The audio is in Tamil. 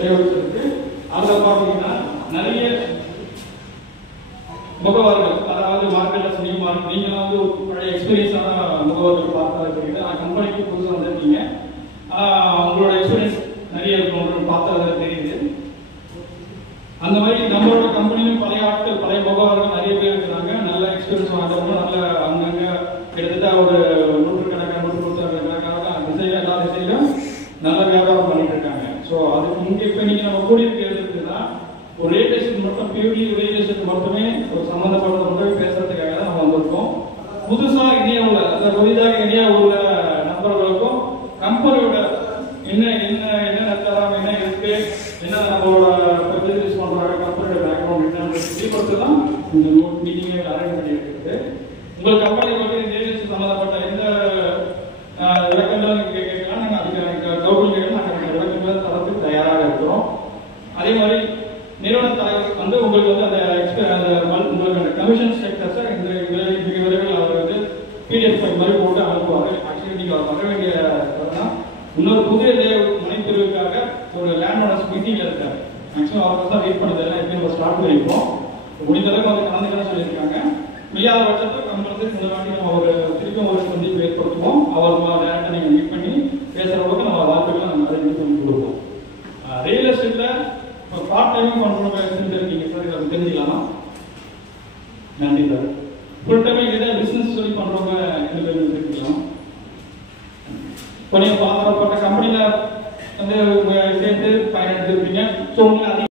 லேஅவுட்ஸ் இருக்கு. அதில் பார்த்தீங்கன்னா நிறைய முகவர்கள், அதாவது மார்க்கெட்டர்ஸ், நியூ மார்க்கெட், நீங்களாம் வந்து ஒரு பழைய எக்ஸ்பீரியன்ஸான முகவர்கள் பார்த்தா தெரியுது. கம்பெனிக்கு புதுசாக வந்திருக்கீங்க, உங்களோட எக்ஸ்பீரியன்ஸ் நிறைய இருக்கும் பார்த்தா தெரியுது. அந்த மாதிரி நம்மளோட கம்பெனியும் பழைய ஆட்கள், பழைய முகவர்கள் நிறைய பேர் இருக்கிறாங்க. நல்ல எக்ஸ்பீரியன்ஸ் வாங்குறவங்க, நல்ல அங்கங்க கிட்டத்தட்ட ஒரு 100 திசையில எல்லா திசையிலும் நல்ல வியாபாரம் பண்ணிட்டு இருக்காங்க. ஸோ அதுக்கு முக்கிய இப்போ நீங்க நம்ம கூடியிருக்கிறது இருக்குன்னா ஒரு ரியல் எஸ்டேட் மட்டும், பியூர்லி ரியல் எஸ்டேட் மட்டுமே ஒரு சம்பந்தப்பட்ட மட்டுமே பேசுறதுக்காக தான் நம்ம வந்திருக்கோம். புதுசாக இணைய உள்ள, அந்த புதிதாக இணைய உள்ள நண்பர்களுக்கும் கம்பெனியோட என்ன தரம், என்ன இருக்கு, என்ன நம்மளோட பிசினஸ் பண்றாங்க, கம்பெனியோட பேக்ரவுண்ட் என்னன்னு தான் இந்த மீட்டிங்கை அரேஞ்ச் பண்ணி இருக்குது. உங்கள் கம்பெனி பற்றி ரியல் எஸ்டேட் சம்பந்தப்பட்ட எந்த விளக்கங்களும் நீங்க கேட்கலாம். நாங்கள் அதுக்கு கவர்மெண்ட் கேட்கலாம், நாங்கள் விளக்கங்கள் தரத்துக்கு தயாராக இருக்கிறோம். அதே மாதிரி நிறுவன தலைவர் வந்து உங்களுக்கு வந்து உங்களுக்கு அந்த கமிஷன் ஸ்ட்ரக்சர்ஸை மிக விரைவில் அவர் வந்து பிடிஎஃப் மாதிரி போட்டு அனுப்புவார். ஆக்சுவலி நீங்கள் வர வேண்டிய இன்னொரு புதிய மனைப்பிரிவுக்காக ஒரு லேண்ட் ஓனர்ஸ் மீட்டிங்ல இருக்காரு. மேக்ஸிமம் அவருக்கு தான் வெயிட் பண்ணதெல்லாம் எப்படி நம்ம ஸ்டார்ட் பண்ணியிருக்கோம். முடிந்த அளவுக்கு வந்து கலந்துக்கலாம் சொல்லியிருக்காங்க. முடியாத பட்சத்தில் கம்பெனிக்கு இந்த வாட்டி நம்ம ஒரு திருப்பியும் ஒரு சந்திப்பு ஏற்படுத்துவோம். அவர் டேரக்டாக நீங்கள் மீட் பண்ணி பேசுகிறவங்களுக்கு நம்ம வாய்ப்புகளை நம்ம அரேஞ்ச் பண்ணி கொடுப்போம். ரியல் எஸ்டேட்ல பார்ட் டைமும் பண்ணுறவங்க இருக்கீங்க சார், இதை தெரிஞ்சுக்கலாமா? நன்றி சார். ஃபுல் டைம் ஏதாவது பிஸ்னஸ் சொல்லி பண்ணுறவங்க எந்த பேர் தெரிஞ்சுக்கலாம். இப்போ நீங்கள் பார்க்கப்பட்ட கம்பெனியில் வந்து சேர்த்து பயன் எடுத்துருப்பீங்க. ஸோ உங்களுக்கு